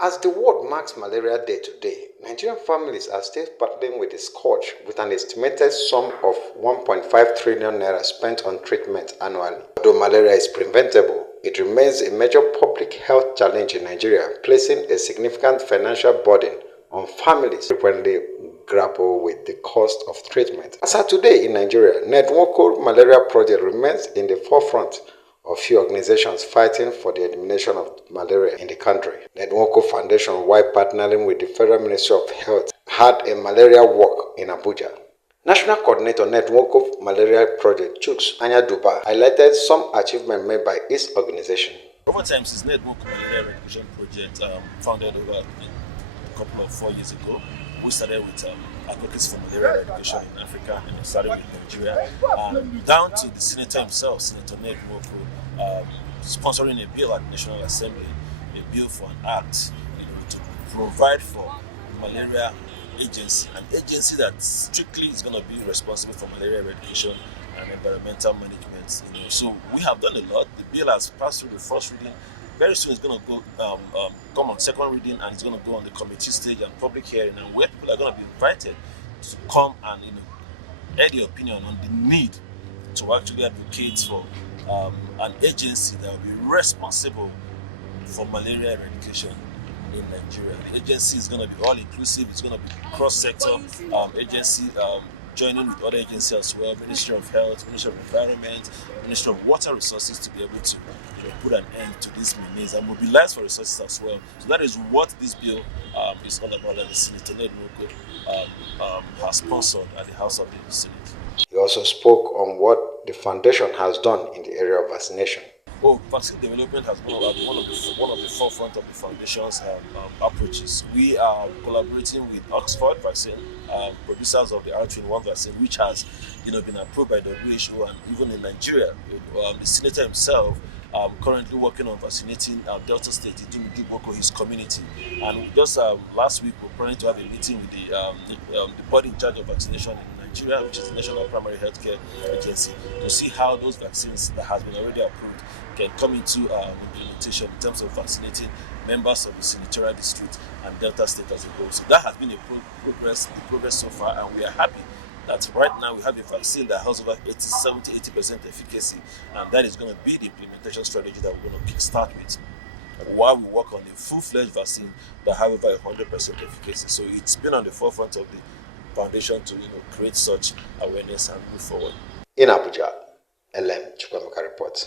As the world marks Malaria Day today, Nigerian families are still battling with the scourge with an estimated sum of 1.5 trillion naira spent on treatment annually. Although malaria is preventable, it remains a major public health challenge in Nigeria, placing a significant financial burden on families who frequently grapple with the cost of treatment. As of today in Nigeria, Ned Nwoko Malaria project remains in the forefront of few organizations fighting for the elimination of malaria in the country. Ned Nwoko Foundation, while partnering with the Federal Ministry of Health, had a malaria walk in Abuja. National Coordinator Ned Nwoko Malaria Project Chuks Anyaduba highlighted some achievements made by his organization. Over time, since Ned Nwoko Malaria Eradication Project founded over a couple of 4 years ago, we started with advocacy for malaria eradication in Africa, and it started with Nigeria, down to the senator himself, Senator Ned Nwoko, sponsoring a bill at the National Assembly, a bill for an act, to provide for malaria agency, an agency that strictly is going to be responsible for malaria eradication and environmental management. So we have done a lot. The bill has passed through the first reading. Very soon it's going to go come on second reading, and it's going to go on the committee stage and public hearing, and where people are going to be invited to come and air their opinion on the need to actually advocate for an agency that will be responsible for malaria eradication in Nigeria. The agency is going to be all inclusive. It's going to be cross-sector agency, joining with other agencies as well, Ministry of Health, Ministry of Environment, Ministry of Water Resources, to be able to put an end to this menace and mobilize for resources as well. So that is what this bill is all about, that the Senator Ned Nwoko has sponsored at the House of the Senate. He also spoke on what the foundation has done in the area of vaccination. Vaccine development has been one of the forefront of the foundation's approaches. We are collaborating with Oxford Vaccine, producers of the R21 vaccine, which has been approved by the WHO, and even in Nigeria, the senator himself currently working on vaccinating Delta State, Idumiduboko, his community. And just last week, we're planning to have a meeting with the body in charge of vaccination in Nigeria, which is the National Primary Healthcare Agency, to see how those vaccines that has been already approved can come into implementation in terms of vaccinating members of the senatorial district and Delta State as a whole. So that has been a progress so far, and we are happy that right now we have a vaccine that has over 70-80% efficacy, and that is going to be the implementation strategy that we're going to kickstart with, while we work on a full-fledged vaccine that has over 100% efficacy. So it's been on the forefront of the foundation to create such awareness and move forward. In Abuja, LM Chukwemeka reports.